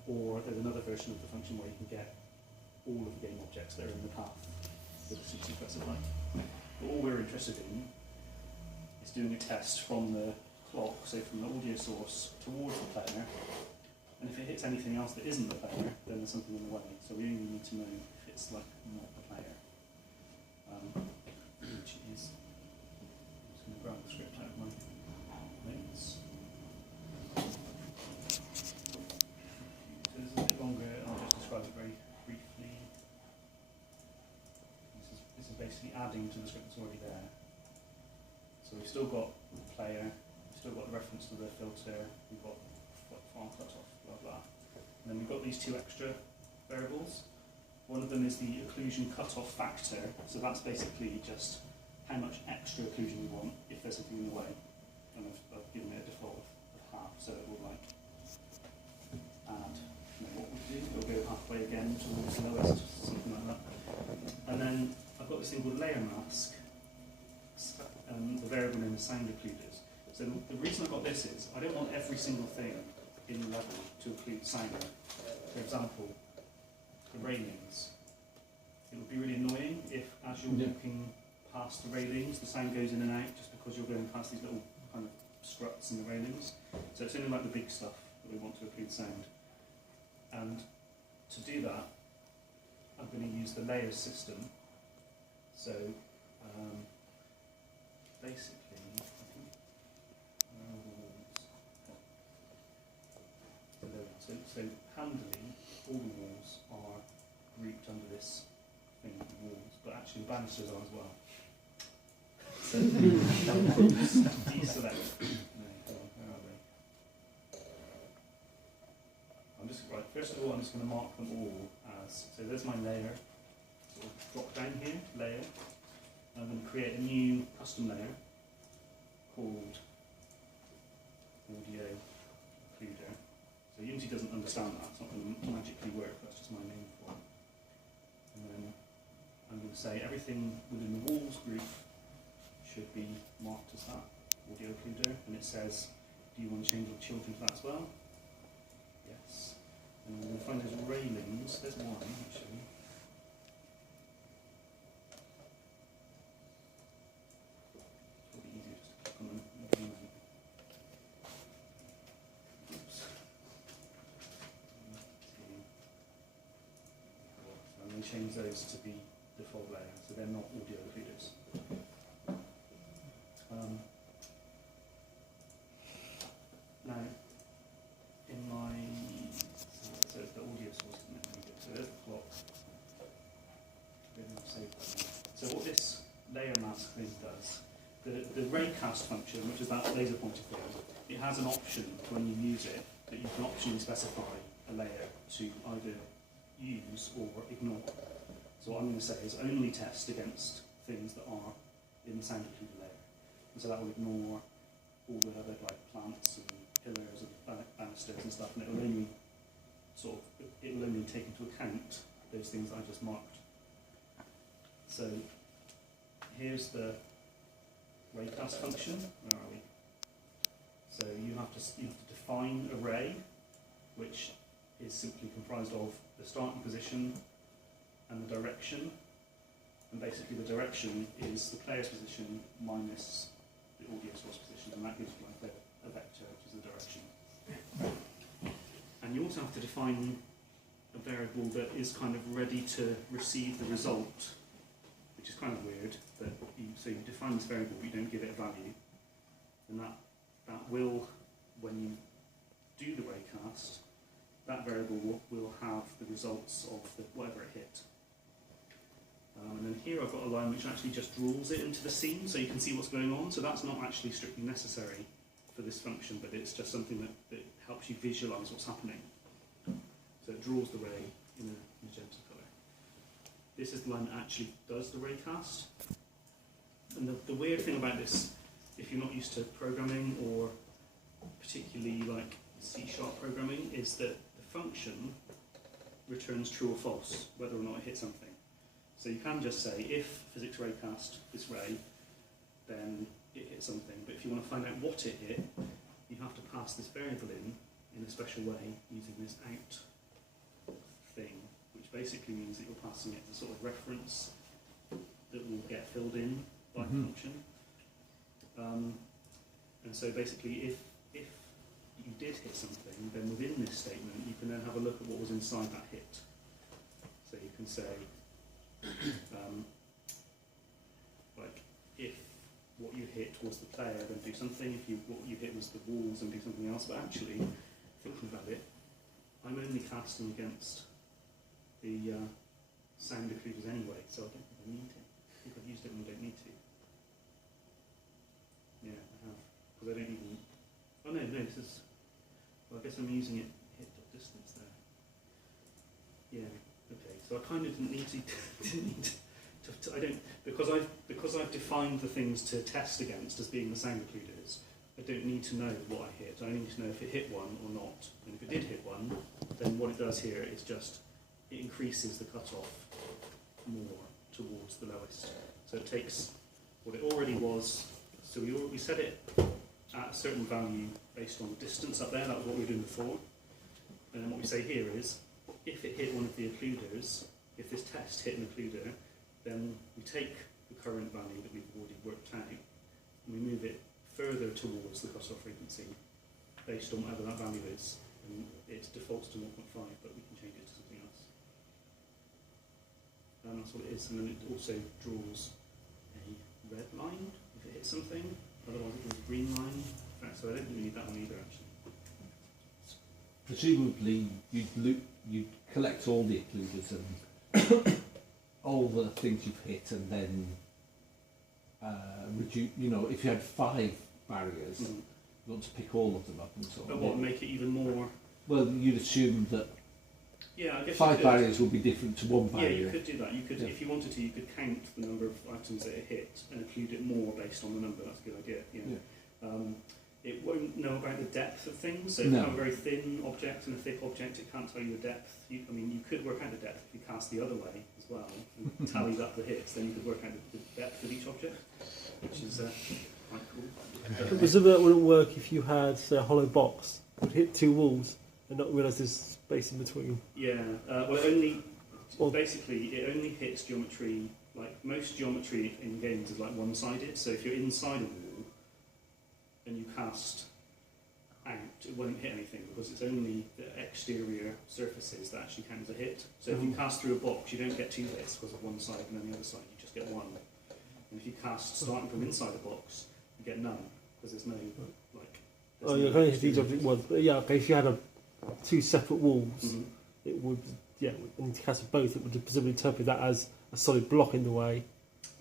or there's another version of the function where you can get all of the game objects that are in the path that the CC specified. But all we're interested in is doing a test from the clock, so from the audio source towards the player, and if it hits anything else that isn't the player, then there's something in the way. So we only need to know if it's like not the player, which is, I'm just going to grab the script out of my notes. So this is a bit longer, I'll just describe it very briefly. This is basically adding to the script that's already there. So we've still got the player, we've still got the reference to the filter, we've got file cutoff, blah blah. And then we've got these two extra variables. One of them is the occlusion cutoff factor, so that's basically just how much extra occlusion we want if there's something in the way. And I've given it a default of half, so it will like add, what we'll do, it'll go halfway again towards the lowest, something like that. And then I've got this thing called layer mask, the variable name is sound occluders. So the reason I've got this is, I don't want every single thing in the level to include sound. For example, the railings. It would be really annoying if, as you're walking past the railings, the sound goes in and out just because you're going past these little kind of struts in the railings. So it's only like the big stuff that we want to include sound. And to do that, I'm going to use the layers system. So basically, I think, where are the walls? So there we are. So handily, all the walls are grouped under this thing of walls, but actually the banisters are as well. So deselect. No, where are they? I'm just right. First of all, I'm just going to mark them all as. So there's my layer. Sort of drop down here, layer. I'm going to create a new custom layer called audio occluder. So Unity doesn't understand that, it's not going to magically work, that's just my name for it. And then I'm going to say everything within the walls group should be marked as that, audio occluder, and it says, do you want to change your children to that as well? Yes. And I'm going to find those railings, there's one actually. Change those to be default layer, so they're not audio occluders. Now, in my, so it's the audio source, so there's the clock. So what this layer mask thing does, the raycast function, which is that laser pointer thing, it has an option when you use it that you can optionally specify a layer to either use or ignore. So what I'm going to say is only test against things that are in the sound occluder layer. And so that will ignore all the other like plants and pillars and banisters and stuff, and it will only take into account those things that I just marked. So here's the raycast function. Where are we? So you have to define a ray, which is simply comprised of the starting position and the direction, and basically the direction is the player's position minus the audio source position, and that gives you like a vector, which is the direction. And you also have to define a variable that is kind of ready to receive the result, which is kind of weird. So you define this variable, but you don't give it a value, and that will, when you do the raycast, that variable will have the results of whatever it hit. And then here I've got a line which actually just draws it into the scene so you can see what's going on. So that's not actually strictly necessary for this function, but it's just something that helps you visualise what's happening. So it draws the ray in a magenta colour. This is the line that actually does the ray cast. And the weird thing about this, if you're not used to programming or particularly like C# programming, is that the function returns true or false, whether or not it hits something. So you can just say, if physics ray cast this ray, then it hit something. But if you want to find out what it hit, you have to pass this variable in a special way using this out thing, which basically means that you're passing it the sort of reference that will get filled in by the function. And so basically, if you did hit something, then within this statement, you can then have a look at what was inside that hit. So you can say, like, if what you hit was the player, then do something. If what you hit was the walls, then do something else. But actually, thinking about it, I'm only casting against the sound occluders anyway, so I don't think I need to. I think I've used it when I don't need to. Yeah, I have. Because I don't even... Oh no, this is... Well, I guess I'm using it hit distance there. Yeah, okay. So I kind of didn't need to... I don't... Because I've defined the things to test against as being the sound occluders, I don't need to know what I hit. I only need to know if it hit one or not. And if it did hit one, then what it does here is just... It increases the cutoff more towards the lowest. So it takes what it already was. So we set it at a certain value based on the distance up there. That was what we were doing before. And then what we say here is, if it hit one of the occluders, if this test hit an occluder, then we take the current value that we've already worked out and we move it further towards the cutoff frequency based on whatever that value is. And it defaults to 0.5, but we can change it to something else. And that's what it is. And then it also draws a red line if it hits something. Otherwise it draws a green line. So I don't really need that one either, actually. Presumably you'd collect all the occluders and all the things you've hit, and then reduce. You know, if you had 5 barriers, you want to pick all of them up and so on. But what, make it even more? Well, you'd assume that Yeah, I guess 5 barriers will be different to 1 barrier. Yeah, you could do that. You could, if you wanted to, you could count the number of items that it hit and include it more based on the number. That's a good idea. Yeah. It won't know about the depth of things. So if you have a very thin object and a thick object, it can't tell you the depth. I mean, you could work out the depth if you cast the other way as well and tallied up the hits. Then you could work out the depth of each object, which is quite cool. But presumably that wouldn't work if you had, say, a hollow box. It would hit 2 walls and not realise there's space in between. Yeah, well, it only hits geometry. Like most geometry in games is like one-sided. So if you're inside a wall and you cast out, it won't hit anything because it's only the exterior surfaces that actually count as a hit. So if you cast through a box, you don't get 2 hits because of one side, and then the other side you just get 1. And if you cast starting from inside the box, you get none because there's no like. Oh, you can only hit each object once. But yeah, okay. If you had 2 separate walls, it would. Yeah, and to cast both, it would presumably interpret that as a solid block in the way.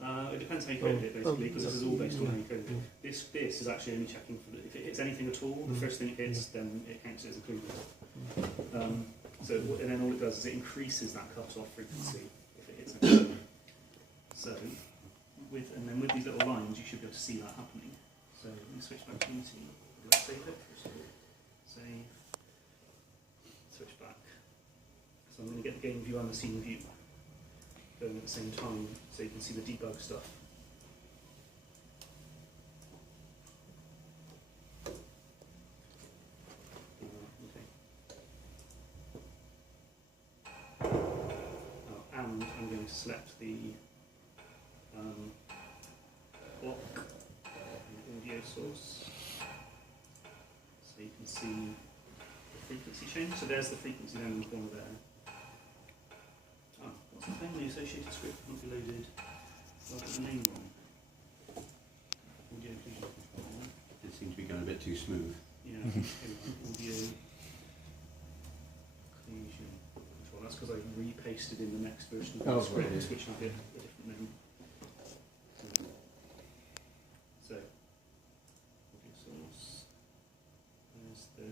It depends how you code it, basically, because this is all based on how you code it. This is actually only checking for if it hits anything at all. The first thing it hits, then it counts it as included. And then all it does is it increases that cut-off frequency if it hits anything. So, with these little lines, you should be able to see that happening. So let me switch back to Unity. Let's save it first of all. Save. Switch back. So I'm going to get the game view and the scene view going at the same time, so you can see the debug stuff. And I'm going to select the block, the audio source, so you can see the frequency change. So there's the frequency down in the corner there. What's the thing? The associated script can't be loaded. So I'll put the name wrong. Audio occlusion control. It seems to be going a bit too smooth. Yeah. Audio occlusion control. That's because I repasted in the next version of the script, which had a different And then, so, audio source. There's the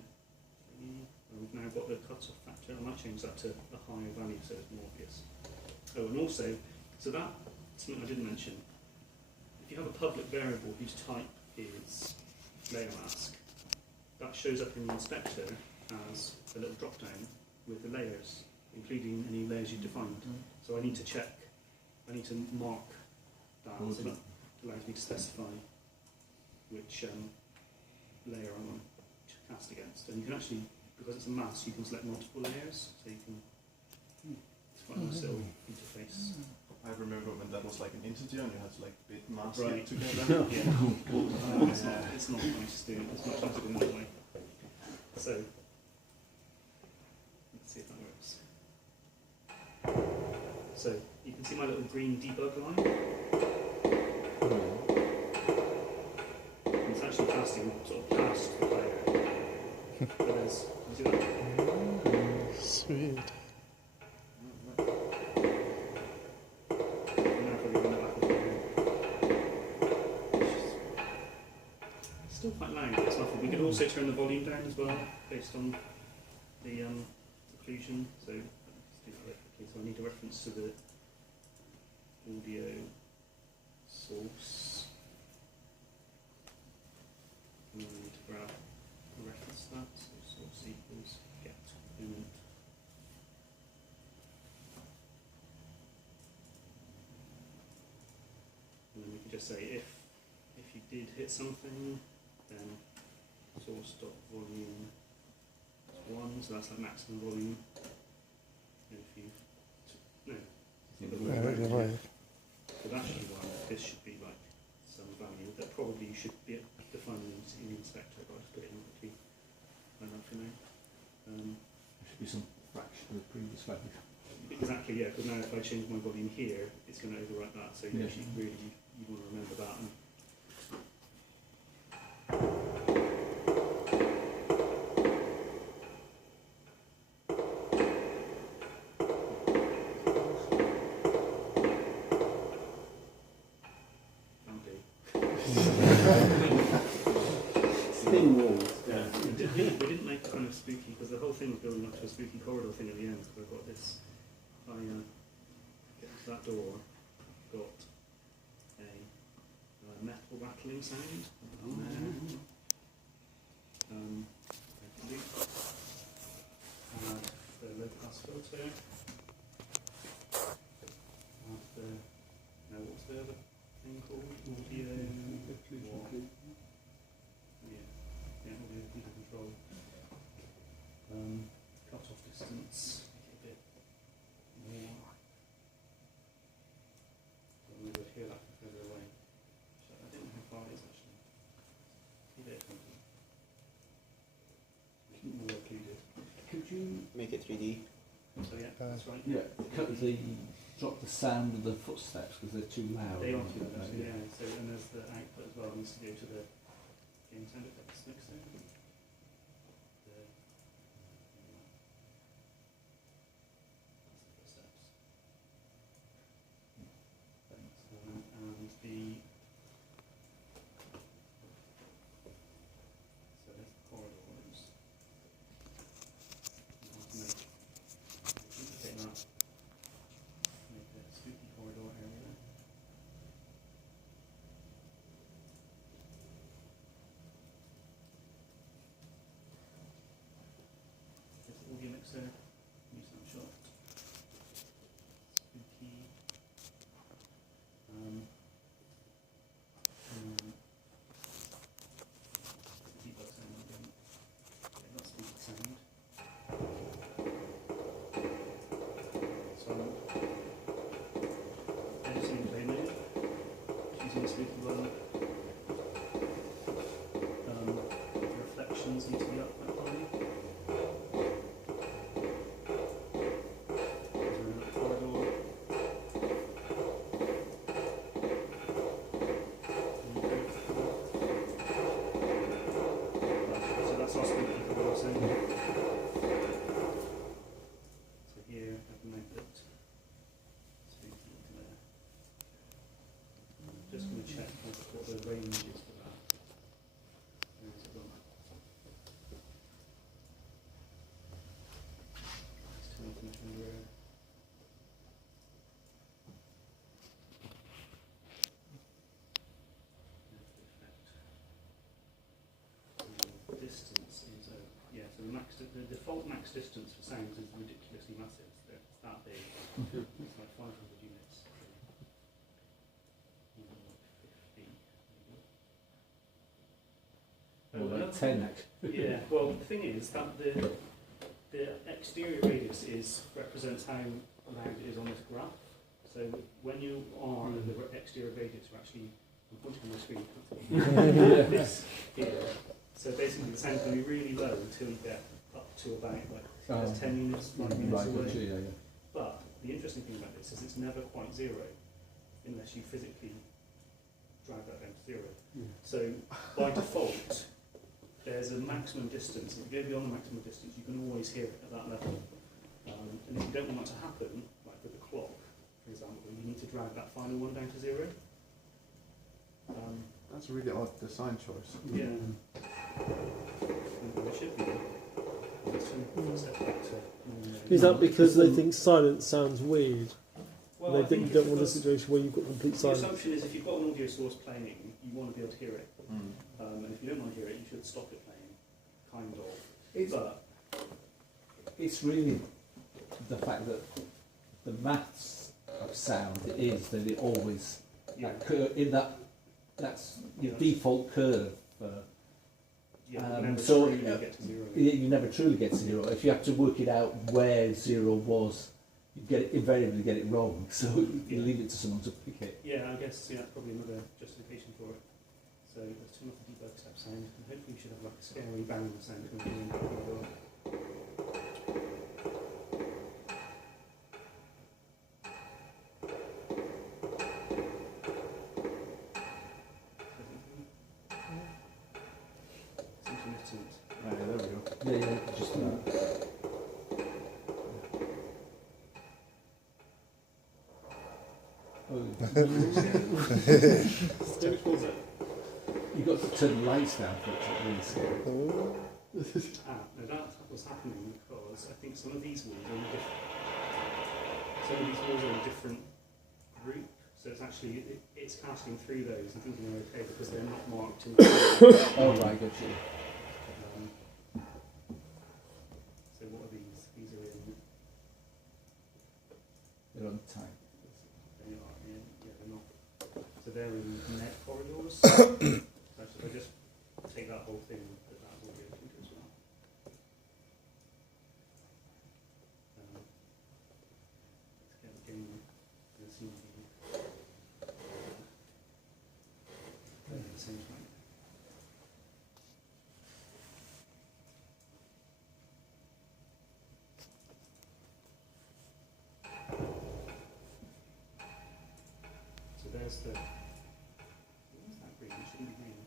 thingy. And we've now got the cut-off factor. I might change that to a higher value so it's more obvious. Oh, and also, so that, something I didn't mention, if you have a public variable whose type is layer mask, that shows up in the inspector as a little drop down with the layers, including any layers you defined. So I need to check, I need to mark that, so that allows me to specify which layer I want to cast against. And you can actually, because it's a mask, you can select multiple layers, so you can, it's quite a nice little interface. I remember when that was like an integer and you had to like bit mask Right. it together. Yeah. It's not nice to do. It's much nicer than that way. So, let's see if that works. So, you can see my little green debug line. And it's actually casting sort of past the player. But there's, you see that? Sweet. Still quite loud, but it's nothing. We could also turn the volume down as well, based on the occlusion. So let's do that very quickly. So I need a reference to the audio source. And I need to grab a reference to that. So source equals get component. And then we can just say if you did hit something, then source dot volume is 1, so that's like maximum volume. And if you so that should be 1. This should be like some value that probably you should be defining in the inspector, but I'll just put it in quickly. I don't know for now. There should be some fraction of the previous value. Exactly, yeah. Because now if I change my volume here, it's going to overwrite that. So you actually really you want to remember that. And Thin walls. yeah, we didn't make it kind of spooky because the whole thing was building up to a spooky corridor thing at the end. Because I've got this, if I get to that door, I've got a metal rattling sound on there. Add the low pass filter. Add the, now what's the other thing called? Audio. Yeah, audio control. Cut off distance. Make it a bit more. So I'm going to hear that further away. So I don't know how far it is actually. See there, more occluded. Could you Make it 3D. So yeah, that's right. drop the sound of the footsteps because they're too loud? They are aren't too they? loud, yeah. So and there's the output as well. Needs to go to the game sound effects mixer. That's the footsteps. And the so there's the corridors. You want to make duplicate that. Make a spooky corridor area. There's the audio mixer, new snapshot. Spooky. Debug sound again. Okay, that's spooky sound. So editing play mode, using the spooky one. The reflections need to be up quite high. There's another corridor. So that's our spooky corridor sound. So here I can make that spooky into there. just going to check what the range is for that. Where is it gone? It's 2000. Distance is so the default max distance for sounds is ridiculously massive. It's that big. It's like 500 units. 50 maybe. Well, like 10 actually. Yeah. Well, the thing is that the exterior radius represents how loud it is on this graph. So when you are at the exterior radius, you're actually I'm pointing on my screen. This here. So basically, the sound can be really low until you get up to about like 10 units, 5 units away. But the interesting thing about this is it's never quite zero unless you physically drag that down to zero. So by default, there's a maximum distance. If you go beyond the maximum distance, you can always hear it at that level. And if you don't want that to happen, like with the clock, for example, you need to drag that final one down to zero. That's a really odd design choice. Yeah. There should be. Is that because they think silence sounds weird? Well, They I think think you don't want a situation where you've got complete the silence. assumption is if you've got an audio source playing, you want to be able to hear it. And if you don't want to hear it, you should stop it playing, kind of. But it's really the fact that the maths of sound is that it always that's your default curve. So you never get to zero. You never truly get to zero. If you have to work it out where zero was, you invariably get it wrong. So you leave it to someone to pick it. Yeah, I guess that's probably another justification for it. So let's turn off the debug step sound, and hopefully we should have like a scary bang sound coming in. Yeah, just You've got to turn the lights down for it to really scary. Now that was happening because I think some of these walls are in a different. Some of these walls are in a different group, so it's actually it's passing through those and thinking they're okay because they're not marked in. Oh right, good. So what are these? These are in. They're on time. They are in. Yeah, they're not. So they're in net corridors. So if I just take that whole thing, that will be open as well. Let's get the game and see the same time. So there's the. Where's that green? It shouldn't be green.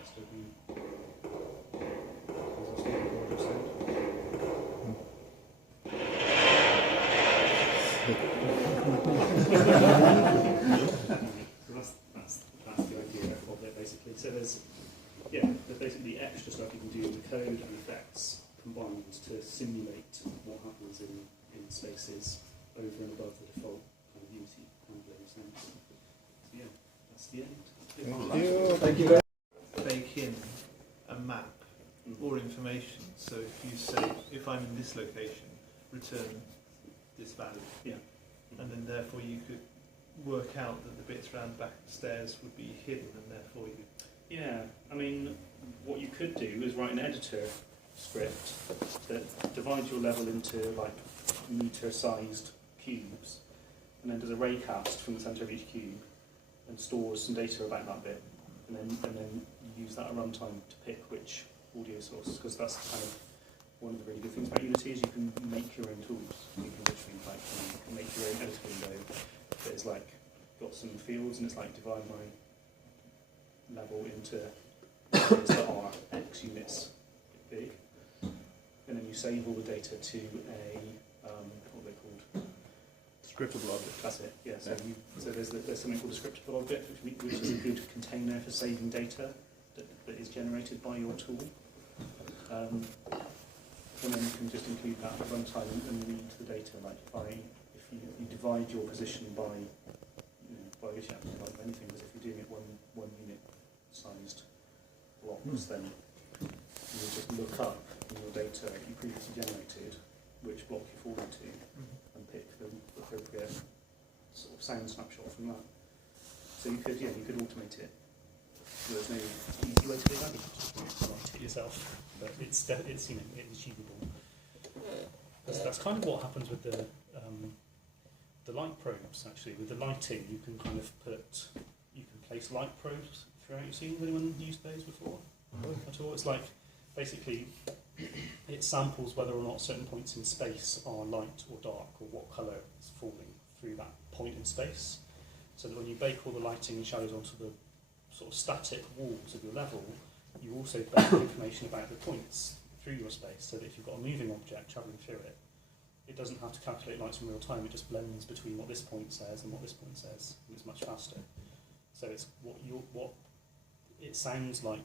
It's still green. Is that still the gorgeous sound? So that's the idea of it basically. So there's basically extra stuff you can do with code and effects combined to simulate what happens in spaces over and above the default kind of Unity handling sense. So yeah, that's the end. Thank you very bake in a map or information. So if you say, if I'm in this location, return this value. Yeah. And then therefore you could work out that the bits around the back of the stairs would be hidden, and therefore you. Yeah, I mean, what you could do is write an editor script that divides your level into like meter-sized cubes, and then does a raycast from the centre of each cube, and stores some data about that bit, and then you use that at runtime to pick which audio source, because that's kind of one of the really good things about Unity is you can make your own tools. You can literally you can make your own editor window that is like got some fields, and it's like divide my level into areas that are X units big, and then you you save all the data to a what are they called? Scriptable object. That's it. Yeah. So there's something called a scriptable object, which is a good container for saving data that is generated by your tool. And then you can just include that at runtime and read the data. Like if you divide your position by, by which you have to divide by anything, because if you're doing it one unit sized blocks, then you just look up in your data that you previously generated which block you fall into and pick the appropriate sort of sound snapshot from that. So you could automate it. There's no easy way to do that. You just write it yourself, but it's achievable. That's kind of what happens with the light probes. Actually, with the lighting, you can kind of place light probes throughout your scene. Has anyone used those before at all? It's like basically it samples whether or not certain points in space are light or dark, or what colour is falling through that point in space. So that when you bake all the lighting and shadows onto the sort of static walls of your level, you also bake information about the points through your space, so that if you've got a moving object travelling through it, it doesn't have to calculate lights in real time, it just blends between what this point says and what this point says, and it's much faster. So it's what it sounds like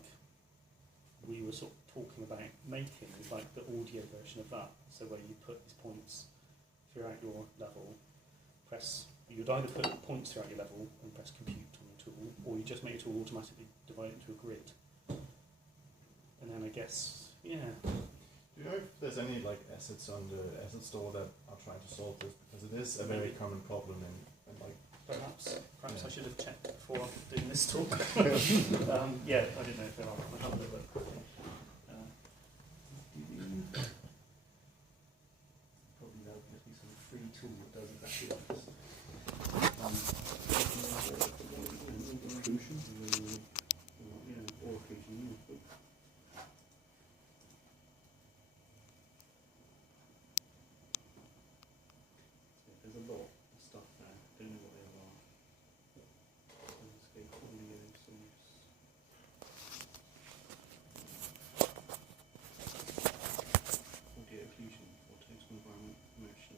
we were sort of talking about making, is like the audio version of that. So where you put these points throughout your level, you'd either put points throughout your level and press compute on your tool, or you just make your tool automatically divide it into a grid. And then I guess, Do you know if there's any like assets on the asset store that are trying to solve this? Because it is a very common problem in like. perhaps I should have checked before doing this talk. Yeah, I didn't know if there are. I'll have a look. Probably there'll just be some free tool that does exactly this. Occlusion? Yeah, or occlusion, yeah. There's a lot of stuff there. Don't know what they are. Landscape audio source. Audio occlusion for total environment motion.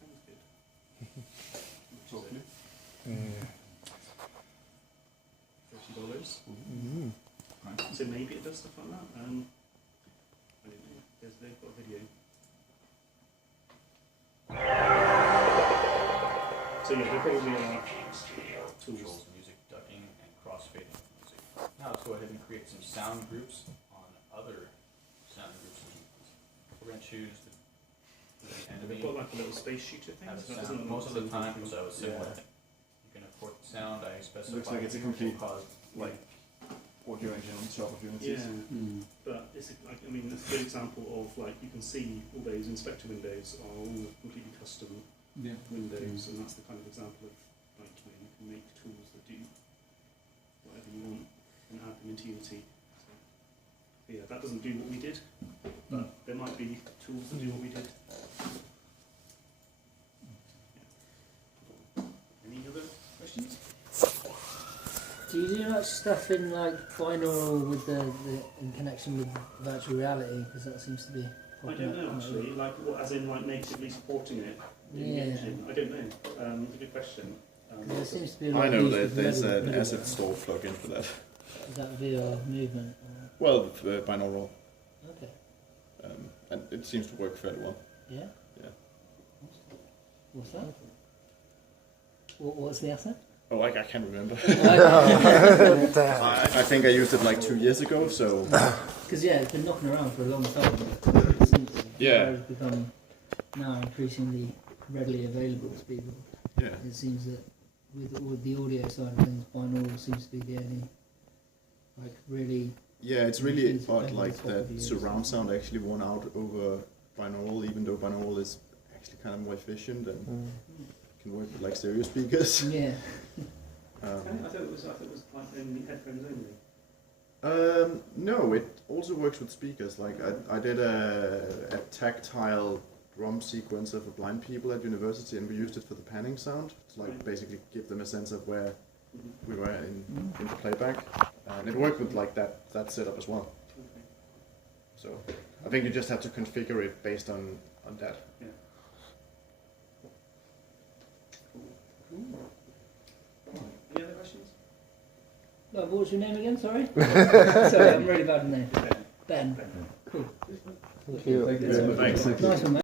Sounds good. Totally. $30. So maybe it does stuff like that. I don't know. They've got a video. So yeah, there probably are tools. Controls music ducking and crossfading music. Now let's go ahead and create some sound groups on other sound groups. We're going to choose the They've got like a little space shooter thing. have a So that sound. doesn't Most of the look time, like so it's similar. You can import the sound. I specify. Looks like it's a complete cause. like audio engine on top of Unity. yeah, but it's like, I mean, it's a good example of like you can see all those inspector windows are all completely custom windows, and that's the kind of example of like you can make tools that do whatever you want and add them into Unity. So, yeah, that doesn't do what we did, but there might be tools that do what we did. Yeah. Any other questions? Do you do much stuff in like binaural with the in connection with virtual reality? Because that seems to be. I don't know actually, like what, as in like natively supporting it in the Yeah. engine. I don't know. It's a good question. There seems to be a lot I of know use that with there's middle- an middleware. asset store plugin for that. Is that VR movement? Well, binaural, Okay. and it seems to work fairly well. Yeah. Yeah. What's that? What's the asset? Oh, I can't remember. Okay. I think I used it like 2 years ago, so. Because yeah, it's been knocking around for a long time. It seems to Yeah. it's become now increasingly readily available to people. Yeah. It seems that with the audio side of things, binaural seems to be the only like really. Yeah, it's really Things odd, that like have the top of that the surround sound actually won out over binaural, even though binaural is actually kind of more efficient and can work with like stereo speakers. Yeah. I thought it was like only headphones only. No, it also works with speakers. Like I did a tactile drum sequence of blind people at university, and we used it for the panning sound to like basically give them a sense of where we were in the playback. And it worked with like that setup as well. Okay. So I think you just have to configure it based on that. Yeah. Any other questions? No, what was your name again? Sorry. Sorry, I'm really bad at name. Ben. Cool. Thank you. Thank you very much. Thanks. Nice one, mate.